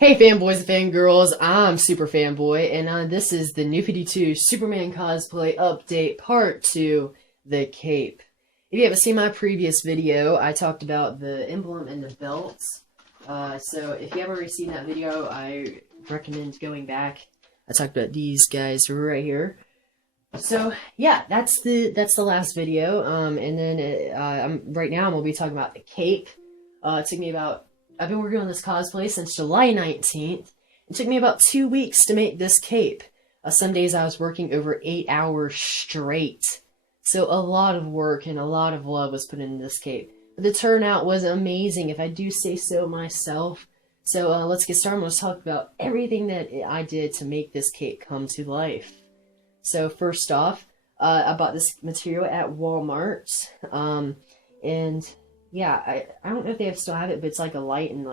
Hey fanboys and fangirls, I'm Super Fanboy, and this is the New 52 Superman cosplay update part 2, the cape. If you haven't seen my previous video, I talked about the emblem and the belts. So if you haven't already seen that video, I recommend going back. I talked about these guys right here. So yeah, that's the last video. And then right now I'm gonna be talking about the cape. It took me about I've been working on this cosplay since July 19th. It took me about 2 weeks to make this cape. Some days I was working over 8 hours straight. So a lot of work and a lot of love was put into this cape. But the turnout was amazing, if I do say so myself. So let's get started. I'm going to talk about everything that I did to make this cape come to life. So first off, I bought this material at Walmart. And yeah, I don't know if they still have it, but it's like a light and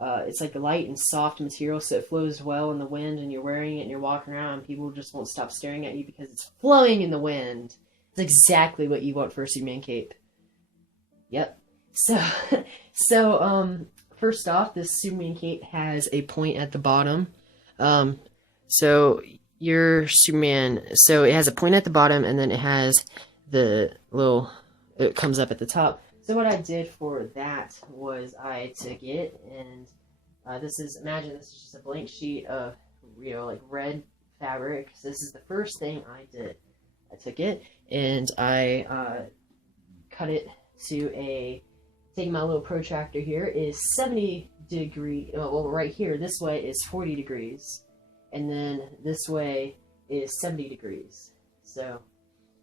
it's like a light and soft material, so it flows well in the wind, and you're wearing it and you're walking around and people just won't stop staring at you because it's flowing in the wind. It's exactly what you want for a Superman cape. Yep. So first off, this Superman cape has a point at the bottom. So your Superman, so it has a point at the bottom, and then it has the little, it comes up at the top. So what I did for that was I took it, and imagine this is just a blank sheet of, like red fabric. So this is the first thing I did. I took it, and I cut it to taking my little protractor here is 70 degree, well right here, this way is 40 degrees, and then this way is 70 degrees. So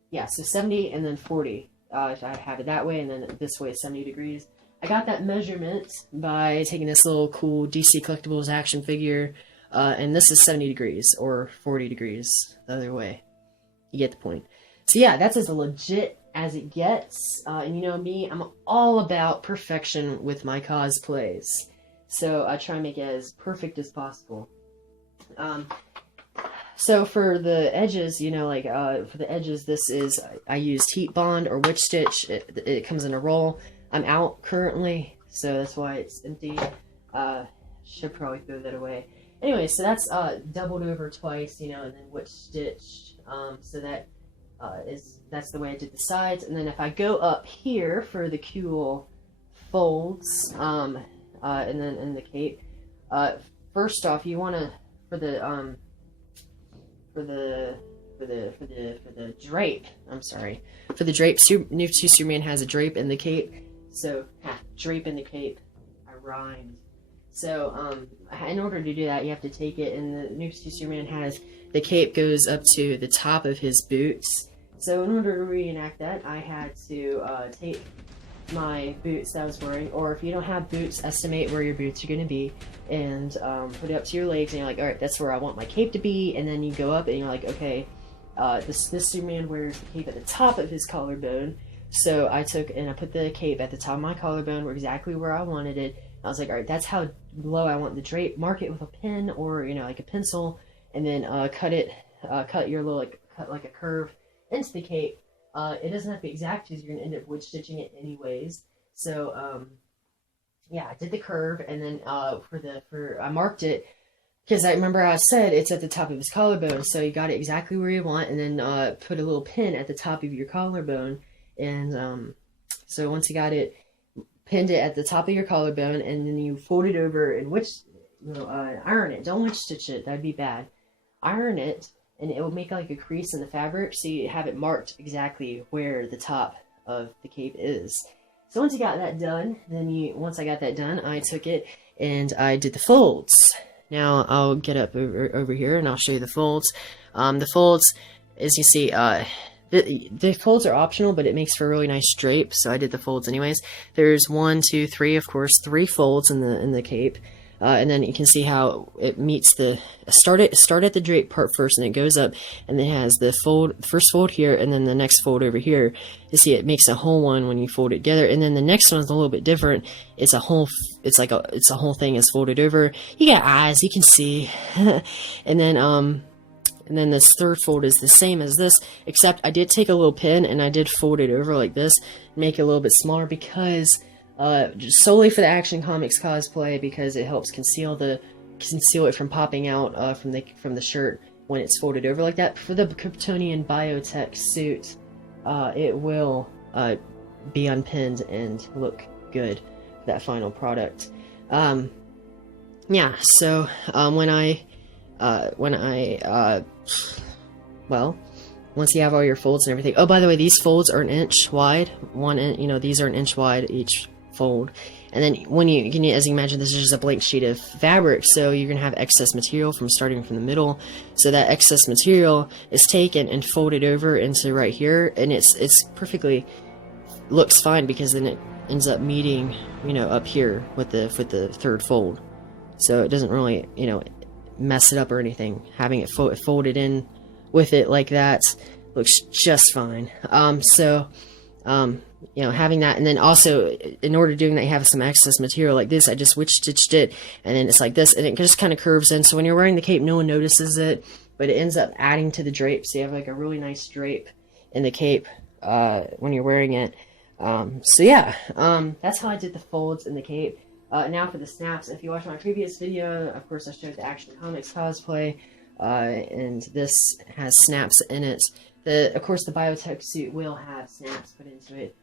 yeah, so 70 and then 40. I have it that way, and then this way is 70 degrees. I got that measurement by taking this little cool DC Collectibles action figure, and this is 70 degrees, or 40 degrees the other way. You get the point. So yeah, that's as legit as it gets, and you know me, I'm all about perfection with my cosplays. So I try and make it as perfect as possible. So for the edges, for the edges, I used heat bond or witch stitch. It comes in a roll. I'm out currently, so that's why it's empty. Should probably throw that away. Anyway, so that's doubled over twice, and then witch stitch. So that's the way I did the sides. And then if I go up here for the cool folds, and then in the cape, first off, you want to for the drape. I'm sorry. For the drape, New 2 Superman has a drape in the cape. So, drape in the cape. I rhymed. So, in order to do that, you have to take it, and the New 2 Superman has, the cape goes up to the top of his boots. So, in order to reenact that, I had to take my boots that I was wearing, or if you don't have boots, estimate where your boots are going to be, and put it up to your legs, and you're like, alright, that's where I want my cape to be, and then you go up, and you're like, okay, this Superman wears the cape at the top of his collarbone, so I took, and I put the cape at the top of my collarbone, exactly where I wanted it. I was like, alright, that's how low I want the drape. Mark it with a pen, or, like a pencil, and then cut your little, cut like a curve into the cape. It doesn't have to be exact because you're going to end up wood stitching it anyways. So, yeah, I did the curve, and then I marked it because I remember I said it's at the top of his collarbone. So you got it exactly where you want, and then put a little pin at the top of your collarbone. And so once you got it, pinned it at the top of your collarbone, and then you fold it over and iron it. Don't witch stitch it; that'd be bad. Iron it. And it will make like a crease in the fabric, so you have it marked exactly where the top of the cape is. So once you got that done, once I got that done, I took it and I did the folds. Now I'll get up over here and I'll show you the folds. The folds, as you see, the folds are optional, but it makes for a really nice drape, so I did the folds anyways. There's 1, 2, 3, of course, 3 folds in the cape. And then you can see how it meets the start at the drape part first, and it goes up, and it has the first fold here, and then the next fold over here. You see, it makes a whole one when you fold it together, and then the next one is a little bit different. It's a whole thing is folded over. You got eyes, you can see, and then this third fold is the same as this, except I did take a little pin and I did fold it over like this, make it a little bit smaller just solely for the Action Comics cosplay, because it helps conceal the conceal it from popping out from the shirt when it's folded over like that. For the Kryptonian biotech suit, it will be unpinned and look good for that final product. Yeah, so well, once you have all your folds and everything. Oh, by the way, these folds are an inch wide. 1 inch, you know, these are an inch wide each fold. And then when you can, as you imagine, this is just a blank sheet of fabric, so you're gonna have excess material starting from the middle. So that excess material is taken and folded over into right here, and it's perfectly looks fine, because then it ends up meeting, you know, up here with the third fold. So it doesn't really, you know, mess it up or anything. Having it folded in with it like that looks just fine. You know, having that, and then also in order to doing that, you have some excess material like this. I just witch stitched it, and then it's like this, and it just kind of curves in. So when you're wearing the cape, no one notices it, but it ends up adding to the drape. So you have like a really nice drape in the cape when you're wearing it. So yeah, that's how I did the folds in the cape. Now for the snaps. If you watched my previous video, of course I showed the Action Comics cosplay, and this has snaps in it. Of course, the biotech suit will have snaps put into it.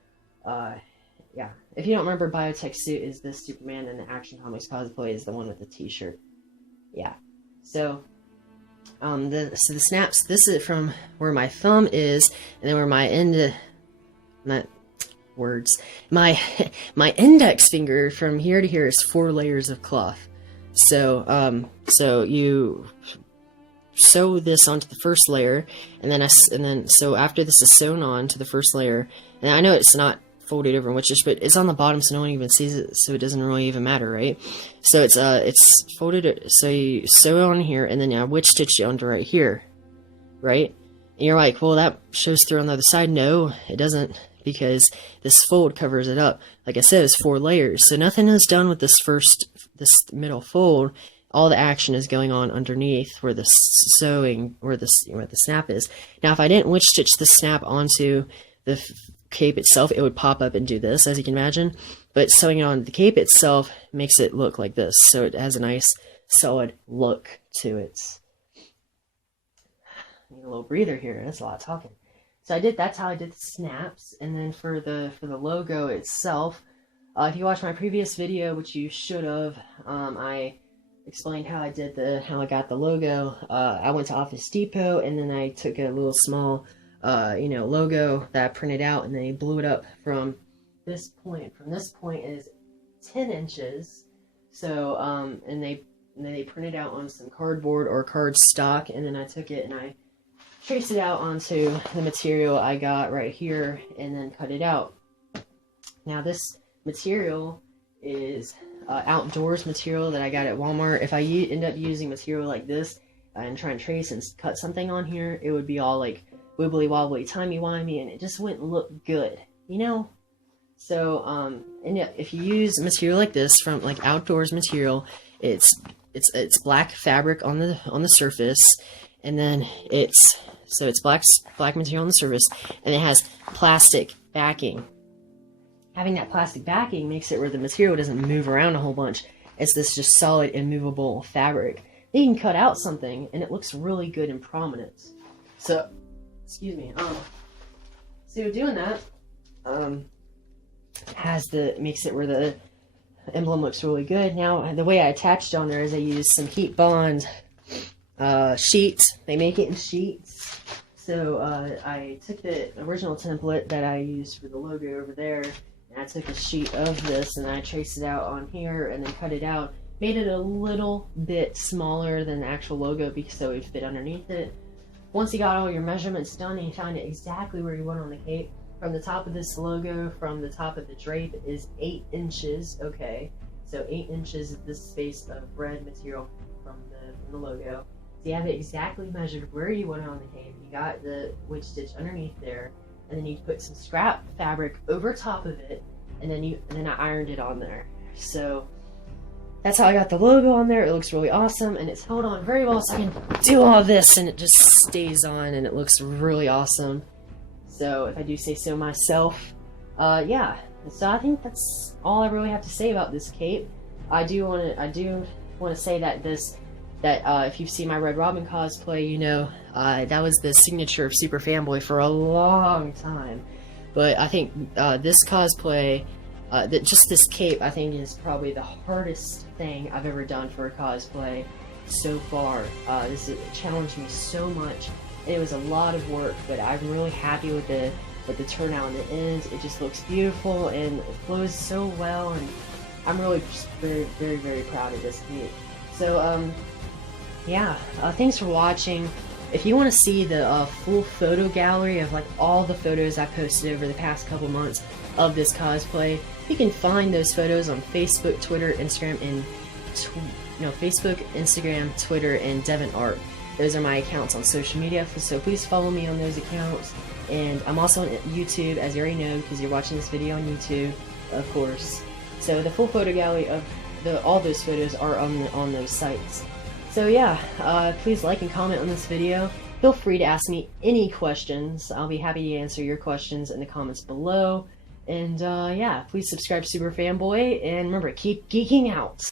Yeah, if you don't remember, biotech suit is this Superman, and the Action Comics cosplay is the one with the t-shirt. Yeah, so the snaps, this is from where my thumb is, and then where my my index finger from here to here is 4 layers of cloth. So so you sew this onto the first layer, and then so after this is sewn on to the first layer, and I know it's not folded over in witch stitch, but it's on the bottom, so no one even sees it, so it doesn't really even matter, right? So it's folded, so you sew it on here, and then you witch stitch it onto right here, right? And you're like, well, that shows through on the other side. No, it doesn't, because this fold covers it up. Like I said, it's 4 layers, so nothing is done with this middle fold. All the action is going on underneath where the sewing, where the snap is. Now, if I didn't witch stitch the snap onto the cape itself, it would pop up and do this, as you can imagine. But sewing it on the cape itself makes it look like this, so it has a nice solid look to it. Need a little breather here. That's a lot of talking. So that's how I did the snaps. And then for the logo itself, if you watched my previous video, which you should have, I explained how I got the logo. I went to Office Depot, and then I took a little small logo that I printed out, and they blew it up from this point. From this point is 10 inches. So and they printed out on some cardboard or card stock, and then I took it and I traced it out onto the material I got right here, and then cut it out. Now this material is outdoors material that I got at Walmart. If I end up using material like this and try and trace and cut something on here, it would be all like wibbly wobbly, timey wimey, and it just wouldn't look good, you know. So and if you use material like this, from like outdoors material, it's black fabric on the surface, and then it's black material on the surface, and it has plastic backing. Having that plastic backing makes it where the material doesn't move around a whole bunch. It's this just solid, immovable fabric. Then you can cut out something, and it looks really good and prominent. So, excuse me. So doing that, makes it where the emblem looks really good. Now, the way I attached on there is I used some heat bond sheets. They make it in sheets. So I took the original template that I used for the logo over there, and I took a sheet of this and I traced it out on here and then cut it out. Made it a little bit smaller than the actual logo so it would fit underneath it. Once you got all your measurements done and you found it exactly where you want on the cape, from the top of this logo, from the top of the drape is 8 inches, okay? So 8 inches of this space of red material from the logo. So you have it exactly measured where you want it on the cape. You got the witch stitch underneath there, and then you put some scrap fabric over top of it, and then I ironed it on there. So that's how I got the logo on there. It looks really awesome, and it's held on very well, so I can do all this and it just stays on, and it looks really awesome. So if I do say so myself, yeah. So I think that's all I really have to say about this cape. I do want want to say that if you've seen my Red Robin cosplay, you know that was the signature of Super Fanboy for a long time. But I think this cosplay, just this cape, I think is probably the hardest thing I've ever done for a cosplay so far. This challenged me so much. It was a lot of work, but I'm really happy with the turnout in the end. It just looks beautiful and it flows so well, and I'm really just very, very, very proud of this cape. So yeah, thanks for watching. If you want to see the full photo gallery of like all the photos I posted over the past couple months of this cosplay, you can find those photos on Facebook, Twitter, Instagram, and Facebook, Instagram, Twitter, and DevinArt. Those are my accounts on social media, so please follow me on those accounts. And I'm also on YouTube, as you already know, because you're watching this video on YouTube, of course. So the full photo gallery of all those photos are on those sites. So yeah, please like and comment on this video. Feel free to ask me any questions. I'll be happy to answer your questions in the comments below. And yeah, please subscribe to Super Fanboy, and remember, keep geeking out.